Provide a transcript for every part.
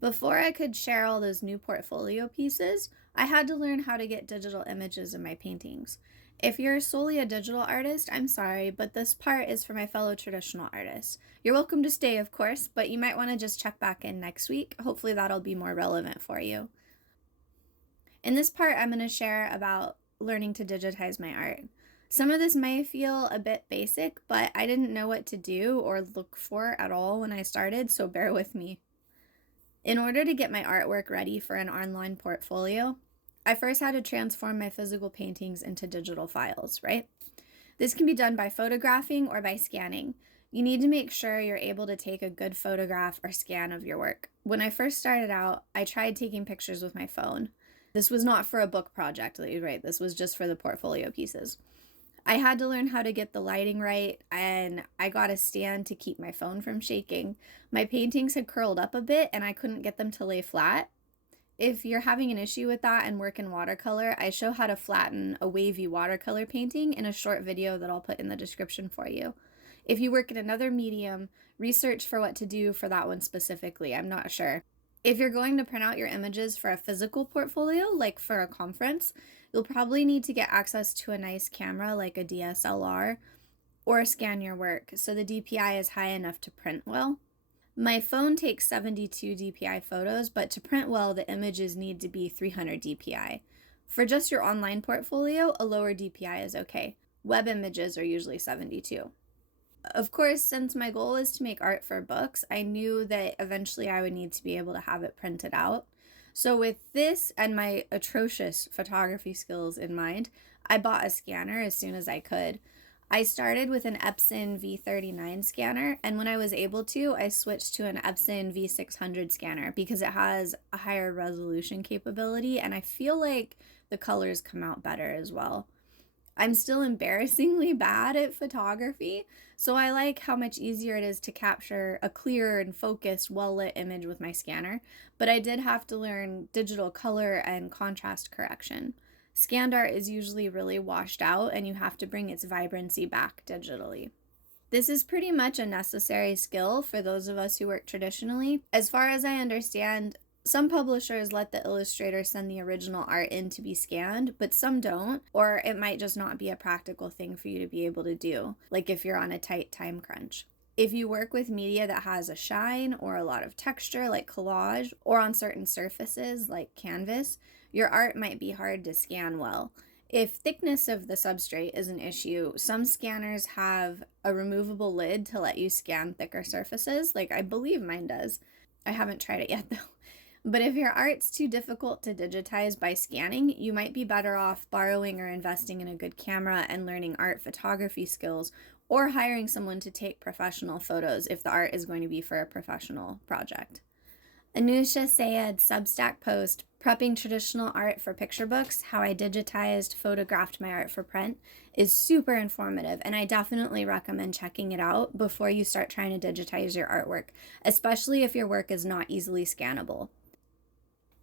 Before I could share all those new portfolio pieces, I had to learn how to get digital images in my paintings. If you're solely a digital artist, I'm sorry, but this part is for my fellow traditional artists. You're welcome to stay, of course, but you might want to just check back in next week. Hopefully, that'll be more relevant for you. In this part, I'm going to share about learning to digitize my art. Some of this may feel a bit basic, but I didn't know what to do or look for at all when I started, so bear with me. In order to get my artwork ready for an online portfolio, I first had to transform my physical paintings into digital files, right? This can be done by photographing or by scanning. You need to make sure you're able to take a good photograph or scan of your work. When I first started out, I tried taking pictures with my phone. This was not for a book project, right? This was just for the portfolio pieces. I had to learn how to get the lighting right, and I got a stand to keep my phone from shaking. My paintings had curled up a bit, and I couldn't get them to lay flat. If you're having an issue with that and work in watercolor, I show how to flatten a wavy watercolor painting in a short video that I'll put in the description for you. If you work in another medium, research for what to do for that one specifically. I'm not sure. If you're going to print out your images for a physical portfolio, like for a conference, you'll probably need to get access to a nice camera like a DSLR or scan your work so the DPI is high enough to print well. My phone takes 72 DPI photos, but to print well, the images need to be 300 DPI. For just your online portfolio, a lower DPI is okay. Web images are usually 72. Of course, since my goal is to make art for books, I knew that eventually I would need to be able to have it printed out. So, with this and my atrocious photography skills in mind, I bought a scanner as soon as I could. I started with an Epson V39 scanner, and when I was able to, I switched to an Epson V600 scanner because it has a higher resolution capability, and I feel like the colors come out better as well. I'm still embarrassingly bad at photography, so I like how much easier it is to capture a clear and focused, well-lit image with my scanner, but I did have to learn digital color and contrast correction. Scanned art is usually really washed out, and you have to bring its vibrancy back digitally. This is pretty much a necessary skill for those of us who work traditionally. As far as I understand, some publishers let the illustrator send the original art in to be scanned, but some don't, or it might just not be a practical thing for you to be able to do, like if you're on a tight time crunch. If you work with media that has a shine or a lot of texture, like collage, or on certain surfaces, like canvas, your art might be hard to scan well. If thickness of the substrate is an issue, some scanners have a removable lid to let you scan thicker surfaces, like I believe mine does. I haven't tried it yet though. But if your art's too difficult to digitize by scanning, you might be better off borrowing or investing in a good camera and learning art photography skills, or hiring someone to take professional photos if the art is going to be for a professional project. Anoosha Syed Substack post, Prepping Traditional Art for Picture Books, How I Digitized, Photographed My Art for Print, is super informative, and I definitely recommend checking it out before you start trying to digitize your artwork, especially if your work is not easily scannable.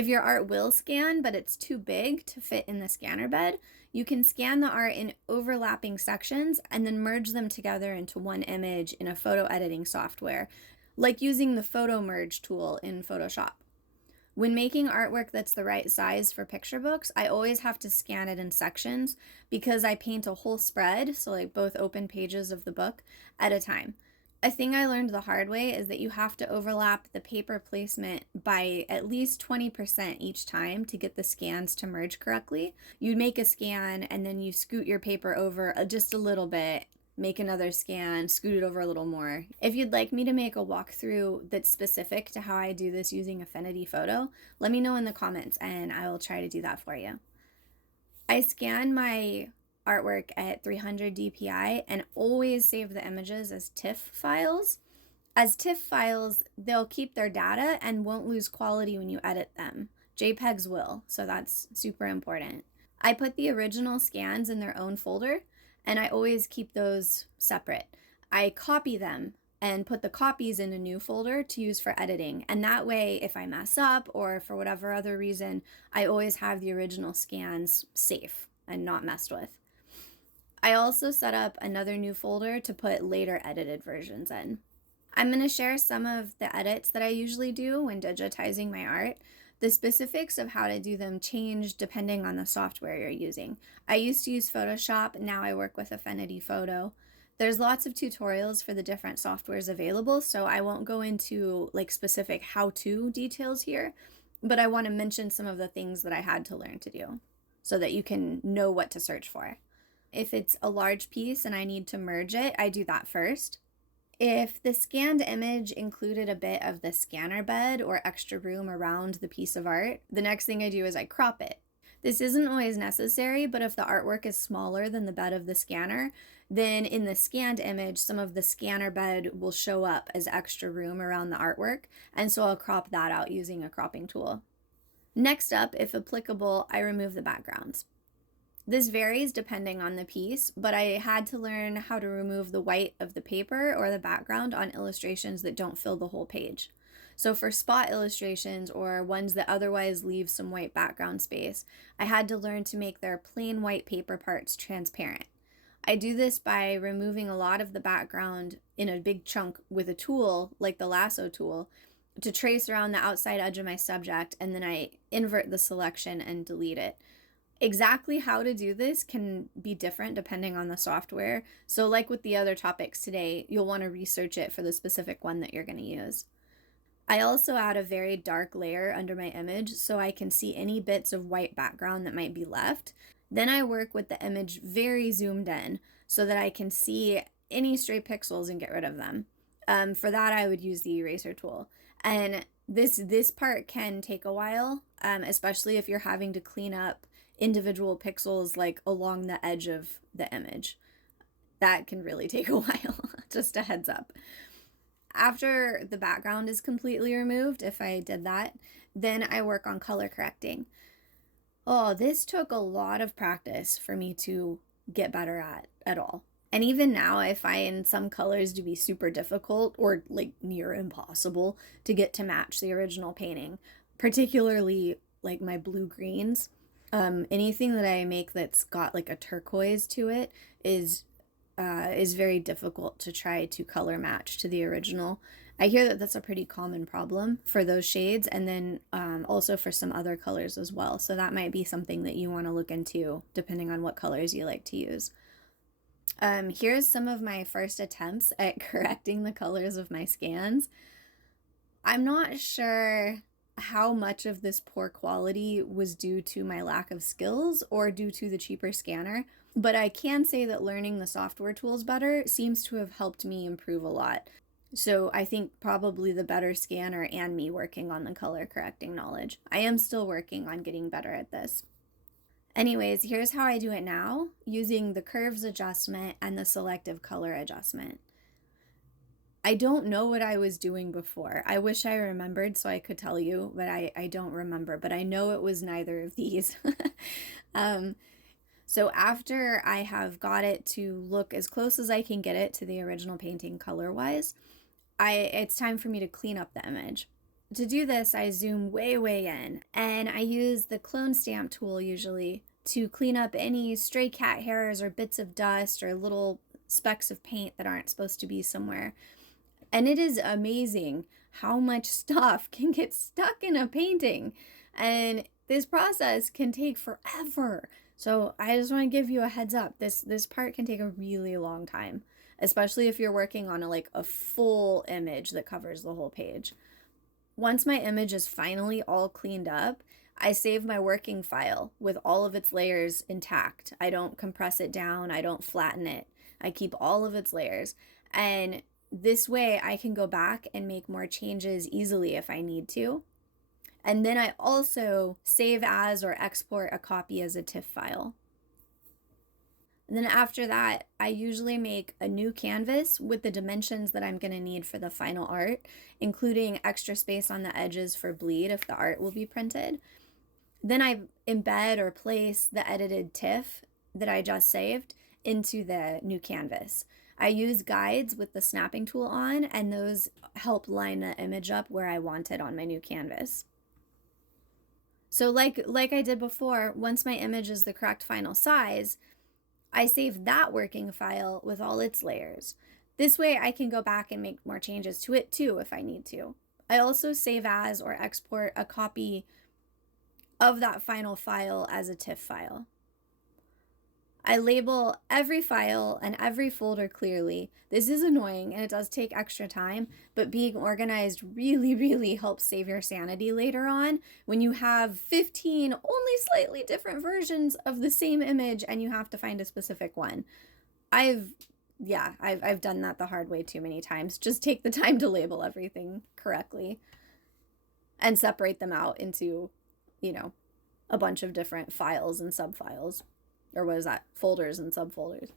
If your art will scan, but it's too big to fit in the scanner bed, you can scan the art in overlapping sections and then merge them together into one image in a photo editing software, like using the photo merge tool in Photoshop. When making artwork that's the right size for picture books, I always have to scan it in sections because I paint a whole spread, so like both open pages of the book, at a time. A thing I learned the hard way is that you have to overlap the paper placement by at least 20% each time to get the scans to merge correctly. You make a scan and then you scoot your paper over just a little bit, make another scan, scoot it over a little more. If you'd like me to make a walkthrough that's specific to how I do this using Affinity Photo, let me know in the comments and I will try to do that for you. I scan my artwork at 300 DPI and always save the images as TIFF files. As TIFF files, they'll keep their data and won't lose quality when you edit them. JPEGs will, so that's super important. I put the original scans in their own folder, and I always keep those separate. I copy them and put the copies in a new folder to use for editing. And that way, if I mess up or for whatever other reason, I always have the original scans safe and not messed with. I also set up another new folder to put later edited versions in. I'm going to share some of the edits that I usually do when digitizing my art. The specifics of how to do them change depending on the software you're using. I used to use Photoshop, now I work with Affinity Photo. There's lots of tutorials for the different softwares available, so I won't go into like specific how-to details here, but I want to mention some of the things that I had to learn to do so that you can know what to search for. If it's a large piece and I need to merge it, I do that first. If the scanned image included a bit of the scanner bed or extra room around the piece of art, the next thing I do is I crop it. This isn't always necessary, but if the artwork is smaller than the bed of the scanner, then in the scanned image, some of the scanner bed will show up as extra room around the artwork, and so I'll crop that out using a cropping tool. Next up, if applicable, I remove the backgrounds. This varies depending on the piece, but I had to learn how to remove the white of the paper or the background on illustrations that don't fill the whole page. So for spot illustrations or ones that otherwise leave some white background space, I had to learn to make their plain white paper parts transparent. I do this by removing a lot of the background in a big chunk with a tool like the lasso tool to trace around the outside edge of my subject, and then I invert the selection and delete it. Exactly how to do this can be different depending on the software. So like with the other topics today, you'll want to research it for the specific one that you're going to use. I also add a very dark layer under my image so I can see any bits of white background that might be left. Then I work with the image very zoomed in so that I can see any stray pixels and get rid of them. For that, I would use the eraser tool. And this part can take a while, especially if you're having to clean up individual pixels like along the edge of the image. That can really take a while, just a heads up. After the background is completely removed, if I did that, then I work on color correcting. Oh, this took a lot of practice for me to get better at all. And even now, I find some colors to be super difficult or like near impossible to get to match the original painting, particularly like my blue greens. Anything that I make that's got like a turquoise to it is very difficult to try to color match to the original. I hear that that's a pretty common problem for those shades, and then also for some other colors as well. So that might be something that you want to look into depending on what colors you like to use. Here's some of my first attempts at correcting the colors of my scans. I'm not sure how much of this poor quality was due to my lack of skills or due to the cheaper scanner, but I can say that learning the software tools better seems to have helped me improve a lot. So I think probably the better scanner and me working on the color correcting knowledge. I am still working on getting better at this. Anyways, here's how I do it now using the curves adjustment and the selective color adjustment. I don't know what I was doing before. I wish I remembered so I could tell you, but I don't remember. But I know it was neither of these. So after I have got it to look as close as I can get it to the original painting color-wise, it's time for me to clean up the image. To do this, I zoom way, way in, and I use the clone stamp tool usually to clean up any stray cat hairs or bits of dust or little specks of paint that aren't supposed to be somewhere. And it is amazing how much stuff can get stuck in a painting. And this process can take forever. So I just want to give you a heads up. This part can take a really long time, especially if you're working on a full image that covers the whole page. Once my image is finally all cleaned up, I save my working file with all of its layers intact. I don't compress it down, I don't flatten it. I keep all of its layers. And this way I can go back and make more changes easily if I need to. And then I also save as or export a copy as a TIFF file. And then after that, I usually make a new canvas with the dimensions that I'm going to need for the final art, including extra space on the edges for bleed if the art will be printed. Then I embed or place the edited TIFF that I just saved into the new canvas. I use guides with the snapping tool on, and those help line the image up where I want it on my new canvas. So like I did before, once my image is the correct final size, I save that working file with all its layers. This way I can go back and make more changes to it too if I need to. I also save as or export a copy of that final file as a TIFF file. I label every file and every folder clearly. This is annoying and it does take extra time, but being organized really, really helps save your sanity later on when you have 15 only slightly different versions of the same image and you have to find a specific one. I've done that the hard way too many times. Just take the time to label everything correctly and separate them out into, a bunch of different files and subfiles. Or what is that? Folders and subfolders.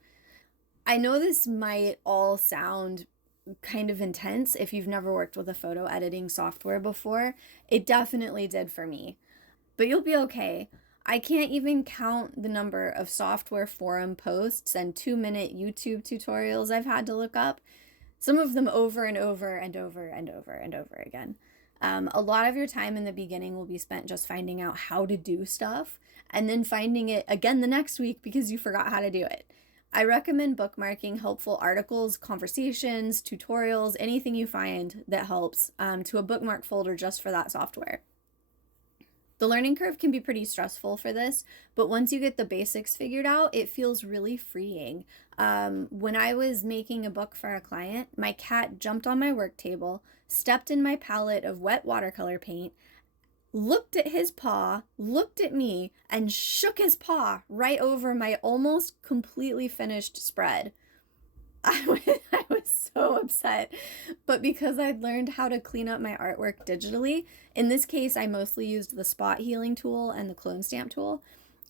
I know this might all sound kind of intense if you've never worked with a photo editing software before. It definitely did for me. But you'll be okay. I can't even count the number of software forum posts and 2-minute YouTube tutorials I've had to look up. Some of them over and over and over and over and over again. A lot of your time in the beginning will be spent just finding out how to do stuff and then finding it again the next week because you forgot how to do it. I recommend bookmarking helpful articles, conversations, tutorials, anything you find that helps to a bookmark folder just for that software. The learning curve can be pretty stressful for this, but once you get the basics figured out, it feels really freeing. When I was making a book for a client, my cat jumped on my work table, stepped in my palette of wet watercolor paint, looked at his paw, looked at me, and shook his paw right over my almost completely finished spread. I was so upset, but because I'd learned how to clean up my artwork digitally, in this case, I mostly used the spot healing tool and the clone stamp tool.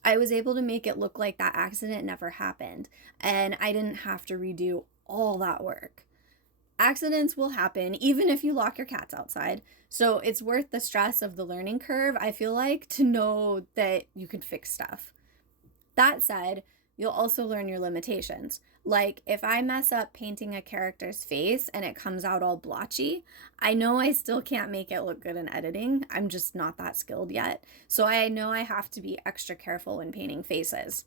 I was able to make it look like that accident never happened, and I didn't have to redo all that work. Accidents will happen even if you lock your cats outside, so it's worth the stress of the learning curve, I feel like, to know that you can fix stuff. That said, you'll also learn your limitations. Like, if I mess up painting a character's face and it comes out all blotchy, I know I still can't make it look good in editing. I'm just not that skilled yet. So I know I have to be extra careful when painting faces.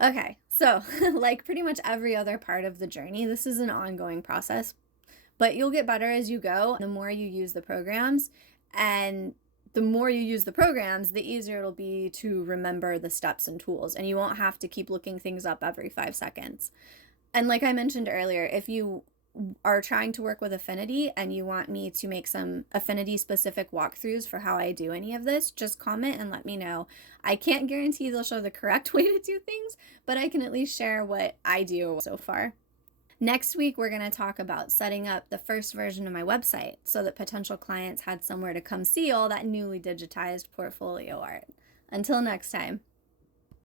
Okay, so like pretty much every other part of the journey, this is an ongoing process, but you'll get better as you go. The more you use the programs, and the more you use the programs, the easier it'll be to remember the steps and tools, and you won't have to keep looking things up every 5 seconds. And like I mentioned earlier, if you are trying to work with Affinity and you want me to make some Affinity specific walkthroughs for how I do any of this, just comment and let me know. I can't guarantee they'll show the correct way to do things, but I can at least share what I do so far. Next week, we're going to talk about setting up the first version of my website so that potential clients had somewhere to come see all that newly digitized portfolio art. Until next time.